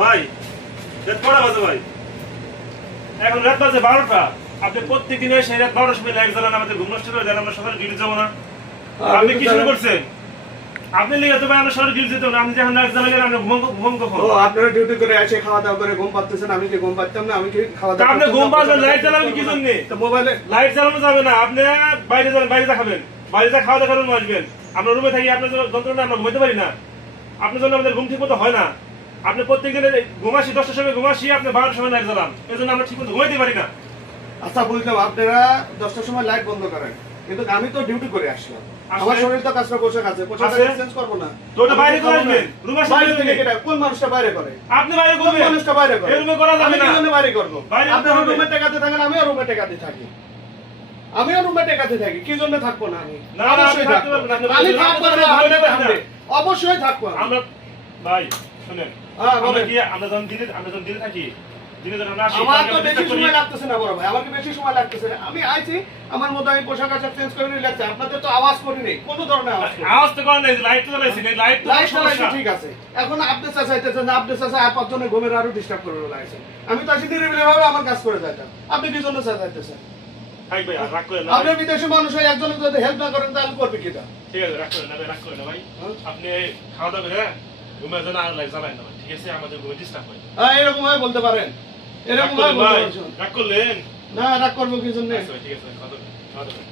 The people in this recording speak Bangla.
ভাই রাত কটা বাজে ভাই? এখন রাত বাজে 12টা। আপনি প্রত্যেকদিন সেই রাত 12টার সময় লাইট জ্বালান, আমাদের ঘুম নষ্ট করে দেন, আমরা সকালে ডিউটি যাবো না। আপনি কি শুরু করছেন? আপনি লিখে তো ভাই আমরা সকালে ডিউটি যেতাম না, আপনি যখন লাইট জ্বালালেন আমরা ঘুম কখন? ও আপনারা ডিউটি করে এসে খাওয়া দাওয়া করে ঘুম পাচ্ছেন, আমি কি ঘুম পাচ্তাম না? আমি কি খাওয়া তা দাওয়া আপনি ঘুম পাচ্ছেন, লাইট জ্বালাবেন কি জন্য? তো মোবাইলে লাইট জ্বালানো যাবে না, আপনি বাইরে যাবেন, বাইরে খাবেন, বাইরে যা খাওয়া দাওয়া করেন আসবেন। আমরা রুমে থাকি, আপনার জন্য যন্ত্রণা আমরা ঘুমাইতে পারি না, আপনার জন্য আমাদের ঘুম ঠিক মতো হয় না। আপনি প্রত্যেকদিন ঘুমাসি 10টার সময় ঘুমাসি, আপনি 12টার সময় লাইট জ্বালান, এই জন্য আমরা ঠিক মতো ঘুমাইতে পারি না। আচ্ছা বুঝলাম, আপনারা 10টার সময় লাইট বন্ধ করেন, কিন্তু আমি তো ডিউটি করে আসলাম, আমার শরীর তো কাজটা পোশাক আছে, পোশাকটা চেঞ্জ করবো না? তো ওটা বাইরে করে আসবেন, রুমে বাইরে থেকে কেটে কোন মানুষটা বাইরে করে? আপনি বাইরে কোন করবেন, মানুষটা বাইরে করে? এই রুমে করা যাবে আমি না। কি জন্য বাইরে করবো? বাইরে আপনারা করতে হবে। রুমে টেকাতে থাকেন, আমিও রুমে টেকাতে থাকি, আমিও রুমে টেকাতে থাকি, কি জন্য থাকবো না? আমি না, অবশ্যই আপনি থাকবো, থাকতে পারবেন না, আমি আপনি থাকবো থাকতে না, পারবেন না। আপনি অবশ্যই থাকবো আমি। আমরা ভাই শুনেন, হ্যাঁ, আমরা বলেন। কি আমরা যখন দিনে থাকি, দিনে যখন আমরা আসি, আমার কালকে তো আমরা বেশি চেষ্টা করি। সময় লাগতেছে না বড় ভাই, আমার কি বেশি সময় লাগতেছে না? আমি আইছি, আমার মধ্যে আমি পোশাক আশাক চেঞ্জ করে রিল্যাক্স। আপনাদের তো আওয়াজ করি নেই, কোনো ধরনের আওয়াজ করি নেই। আওয়াজ তো করেন নাই, লাইট তো জ্বালাইছি, লাইট তো লাইট চালাইছে সমস্যা। ঠিক আছে, এখন আপনি চাইতেছেন আপনি চাচা আর পাঁচজনের ঘুমের আরো ডিস্টার্ব করে লাগাইছেন। আমি তো আসি নিরিবিলি ভাবে আমার কাজ করে যাইতাম, আপনি কি জন্য চাইতেছেন? ভাই ভাই আর রাগ করেন না আপনি ভাই। বিদেশি মানুষ হয়ে একজনের যদি হেল্প না করেন তাহলে করবে কিটা? ঠিক আছে, রাগ করেন না ভাই, রাগ করেন না ভাই। আপনি খাওয়া দাওয়া করে ঘুমের জন্য আর লাইট জ্বালাইন না ভাই, ঠিক আছে? আমাদের ঘুমে ডিস্টার্ব হয়। হ্যাঁ, এরকম ভাবে বলতে পারেন, রাগ এরকম ভাবে করলেন বলতে ভাই, পারছেন। রাগ করলেন? না, রাগ করবো কি জন্য? আচ্ছা ভাই, ঠিক আছে, খাওয়া দাওয়া করেন।